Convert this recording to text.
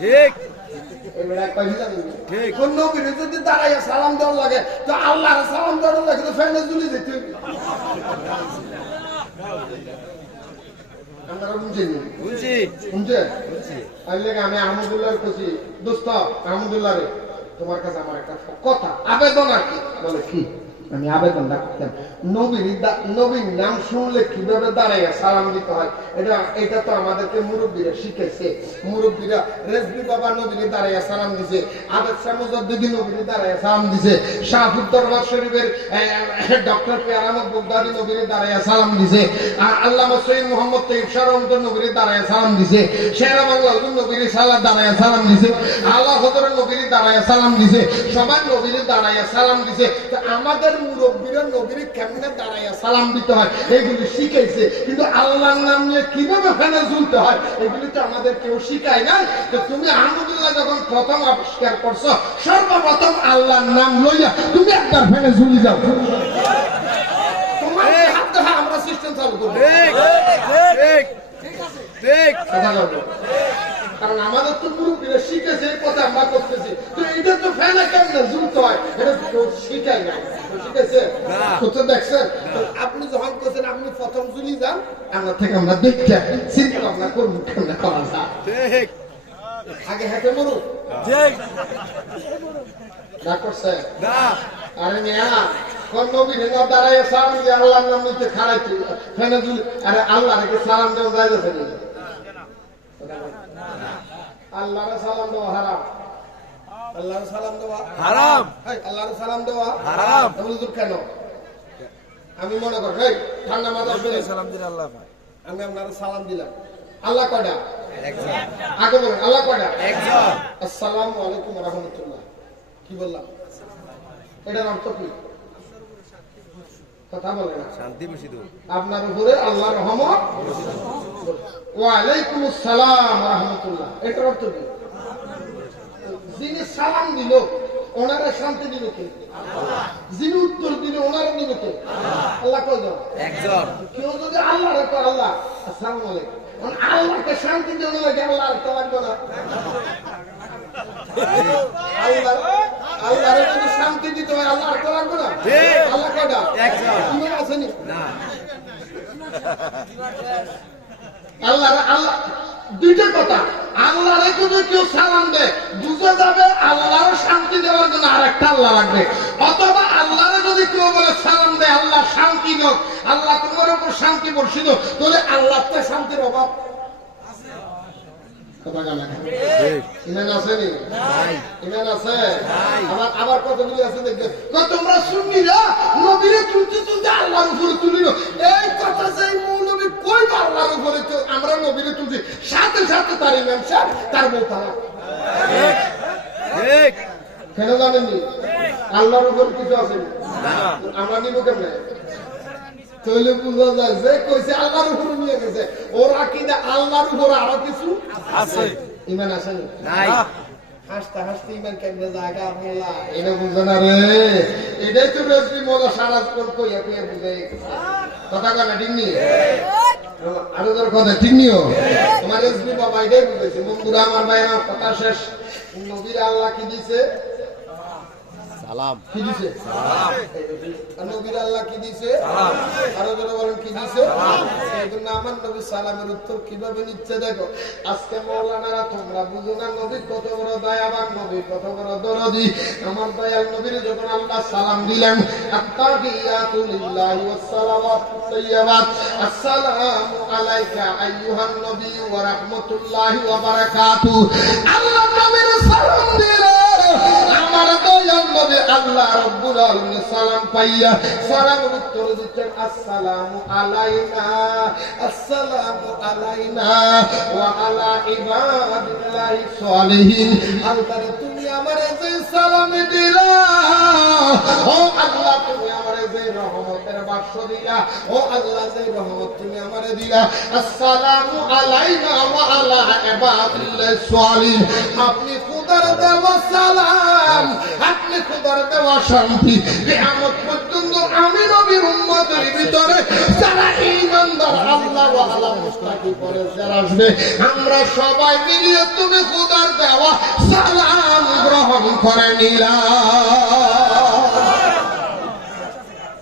ঠিক ঠিক কোন নবীর যদি দাঁড়াইয়া সালাম দেওয়ার লাগে তো আল্লাহর সালাম দেওয়ার লাগে তো ফ্যানে ঝুলি যেতে হবে। আপনারা শুনছেন? আমি আহমদুল্লাহ খুশি দোস্ত আহমদুল্লাহ রে তোমার কাছে আমার একটা কথা আবেদন আর কি বলে কি আমি আবেদনটা করতাম নবীর নাম শুনলে কিভাবে দাঁড়াইয়া সালাম দিতে হয় এটা তো আমাদেরকে মুরব্বীরা শিখেছে। মুরব্বীরা রেজবি বাবা নবীর দাঁড়াইয়া সালাম দিছে, আবেদ শাহ মুজাদ্দিদি নবীর দাঁড়াইয়া সালাম দিছে, শাহপুর দরবার শরীফের doctor P R Ahmad Baghdadi নবীর দাঁড়াইয়া সালাম দিছে, আল্লামা সৈয়দ মোহাম্মদ তৈয়ব শাহ রহমতুল্লাহ নবীর দাঁড়াইয়া সালাম দিছে, শেরা বাংলা হুজুর নবীর সালাত দাঁড়াইয়া সালাম দিছে, আল্লাহ হযরত নবীর দাঁড়াইয়া সালাম দিছে, সবাই নবীর দাঁড়াইয়া সালাম দিছে। তো আমাদের মুরব্বীরা নবীর কেমনে দাঁড়াইয়া সালাম দিতে হয় এগুলি শিখাইছে, কিন্তু আল্লাহর নাম নিয়ে কিভাবে ফ্যানে ঝুলতে হয় এগুলি তো আমাদের কেউ শিখায় না। তো তুমি আহমদুল্লাহ যখন প্রথম আবিষ্কার করছো সর্বপ্রথম আল্লাহর নাম লইয়া তুমি একবার ফ্যানে ঝুলি যাও, তোমার হাত ধরে আমরা সিস্টেম চালু করব। কারণ আমাদের তো মুরব্বীরা শিখেছে এই কথা আমরা করতেছি, তো এটা তো ফ্যানে কেমনে ঝুলতে হয় এটা কেউ শিখাই না, শিখেছে কোথাও দেখছেন? আপনি যখন করছেন আপনি প্রথম ঝুলি যান, আমরা থেকে আমরা দেখতে চিন্তা ভাবনা করবো কেমনে করা যায়। আগে হেঁটে মরুক না করছে না, আরে মেয়া কোন নবীর না দাঁড়ায় সালাম দিয়ে আল্লাহর নাম নিতে খাড়াইতে ফ্যানে ঝুলি, আরে আল্লাহ রেখে সালাম দেওয়া যায় না, আল্লাহর সালাম দেওয়া হারাম, আল্লাহর সালাম দেওয়া হারাম, আল্লাহর সালাম দেওয়া হারাম। কেন? আমি মনে করি ঠান্ডা মাথা সালাম দিলে আল্লাহ, আমি আপনার সালাম দিলাম, আল্লাহ কয়টা? আগে বলেন আল্লাহ কয়টা? আসসালামু আলাইকুম ওয়া রাহমাতুল্লাহ। কি বললাম? এটার অর্থ কি? কথা বলে না, শান্তি বর্ষিত আপনার উপরে আল্লাহর রহমত, ওয়া আলাইকুম আসসালাম ওয়া রাহমাতুল্লাহ। এটার অর্থ কি? যিনি সালাম দিল ওনারা শান্তি দিল কে? যিনি উত্তর দিল ওনারা দিল কে? আল্লাহ কয়জন? একজন। কেউ যদি আল্লাহ রেখে আল্লাহ আসসালামু আলাইকুম, আল্লাহকে শান্তি দেওয়া লাগে, আল্লাহ রাখতে লাগবে না। আল্লাহ যদি শান্তি দিতে হয় আল্লাহ রাখতে লাগবে না। আল্লাহ কয়টা? একজন। আসেনি আল্লাহ আল্লাহ দুইটা কথা, আল্লাহ রেখে যদি কেউ সালাম দেয় বুঝে যাবে আল্লাহর শান্তি দেওয়ার জন্য আর একটা আল্লাহ লাগবে, অথবা আল্লাহরে যদি কেউ বলে সালাম দেয় আল্লাহ শান্তি হোক, আল্লাহ তোমার উপর শান্তি বর্ষিত, তাহলে আল্লাহ তো শান্তির অভাব আবার কতগুলি আছে দেখবে তোমরা সুন্নিরা নবীরে তুলতে তুলতে আল্লাহর উপরে তুলিল, এই কথা যে মৌলবী কই আল্লাহর উপরে আমরা নবীরে তুলছি, সাথে সাথে তার ইমাম সাহেব তার বউ তারা কেন জানেননি? আল্লাহর উপর কিছু আছে আমরা নিব কেমনে? তাহলে বুঝা যায় যে কইছে আল্লাহর উপর নিয়ে গেছে, ওরা কি আল্লাহর উপর আরো কিছু আছে? ইমান আছে নাই? হাসতে হাসতে ইমান কেমনে জায়গা মোলা এটা বুঝে না রে, এটাই তো রেসপি মোলা সারা জীবন কইয়া কইয়া বুঝে কথা কয় না, ঠিক নি? আরো তোর কথা ঠিক নিও, তোমার রেসপি বাবা এটাই বুঝেছে। বন্ধুরা আমার ভাই আমার কথা শেষ, নবীর আল্লাহ কি দিছে? সালাম। কি দিছে? সালাম। নবীর আল্লাহ কি দিছে? সালাম। আরো জোরে বলেন কি দিছে? সালাম। এইজন্য আমার নবী সালামের উত্তর কিভাবে নিচ্ছে দেখো। আজকে মাওলানারা তোমরা বুঝো না নবী কত বড় দয়াবান, নবী কত বড় দরদি। আমার দয়াল নবীর যখন আল্লাহ সালাম দিলেন, আত্তাহিয়াতু লিল্লাহি ওয়াস সালাওয়াতুত তাইয়্যিবাত, আসসালামু আলাইকা আইয়ুহান নবী ওয়া রাহমাতুল্লাহি ওয়া বারাকাতুহু। আল্লাহ নবীর সালাম দিলেন, আমার দয়াল নবী আল্লাহ রাব্বুল আলামিন সালাম পাইয়া সালামের উত্তর দিতেন আসসালামু আলাইনা, আসসালামু আলাইনা ওয়া আলা ইবাদিল্লাহি সালিহিন। আল্লাহ তুমি আমারে যে সালাম দিলা, ও আল্লাহ তুমি আমারে যে রহমতের বাক্স দিলা, ও আল্লাহ যে রহমত তুমি আমারে দিলা, আসসালামু আলাইনা ওয়া আলা ইবাদিল্লাহি সালিহিন। আপনি খোদার দেওয়া সালাম, আপনি খোদার দেওয়া শান্তি কিয়ামত পর্যন্ত আমি নবীর উম্মতের ভিতরে যারা ঈমানদার আল্লাহ ওয়ালা মুত্তাকি পরেজগার আসবে, আমরা সবাই মিলে তুমি খোদার দেওয়া সালাম গ্রহণ করে নিলাম।